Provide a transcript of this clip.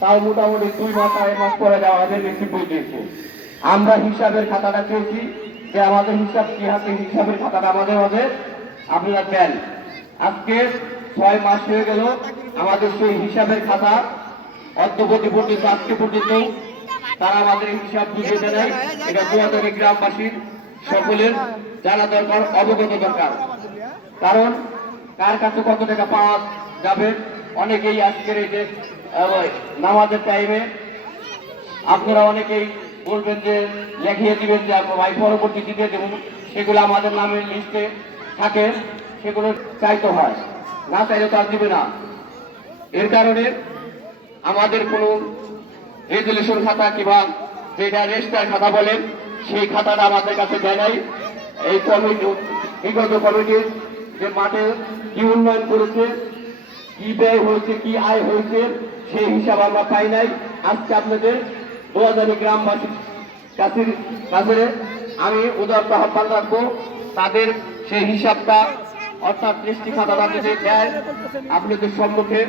তাও মোটামুটি 2 মাস 2.5 মাস পরে আমাদের রিসিভ হয়েছে। আমরা হিসাবের খাতাটা চেয়েছি যে আমাদের হিসাব কি হাতে হিসাবের খাতাটা আমাদের মাঝে আপনারা দেন। আজকে 6 মাস হয়ে গেল আমাদের সেই হিসাবের খাতা অদ্যবধি পর্যন্ত আজকে পর্যন্ত তারা আমাদের হিসাব বুঝিয়ে দেয়। এটা দুয়াদারি গ্রামবাসীর সকলের জানা দরকার, অবগত দরকার। কারণ কার কাছে কত টাকা পাওয়া যাবে, অনেকেই আজকের এই যে নামাজের টাইমে আপনারা অনেকেই বলবেন যে লেখিয়ে দিবেন যে ভাই পরবর্তী দিতে দেবো, সেগুলো আমাদের নামের লিস্টে থাকে, সেগুলো চাইতে হয়, না চাইলে তো আর দিবে না। এর কারণে আমাদের কোনো রেজুলেশন খাতা কিংবা যেটা রেজিস্টার খাতা বলেন সেই খাতাটা আমাদের কাছে দেয় নাই। এই কমিটি বিগত কমিটির যে মাঠে কি উন্নয়ন করেছে, কি ব্যয় হয়েছে, কি আয় হয়েছে, সেই হিসাব আমরা পাই নাই। আজকে আপনাদের দুয়াদারি গ্রামবাসীর কাছে আমি উদারত আহ্বান রাখবো, তাদের সেই হিসাবটা অর্থাৎ দৃষ্টি খাতা দেয় আপনাদের সম্মুখে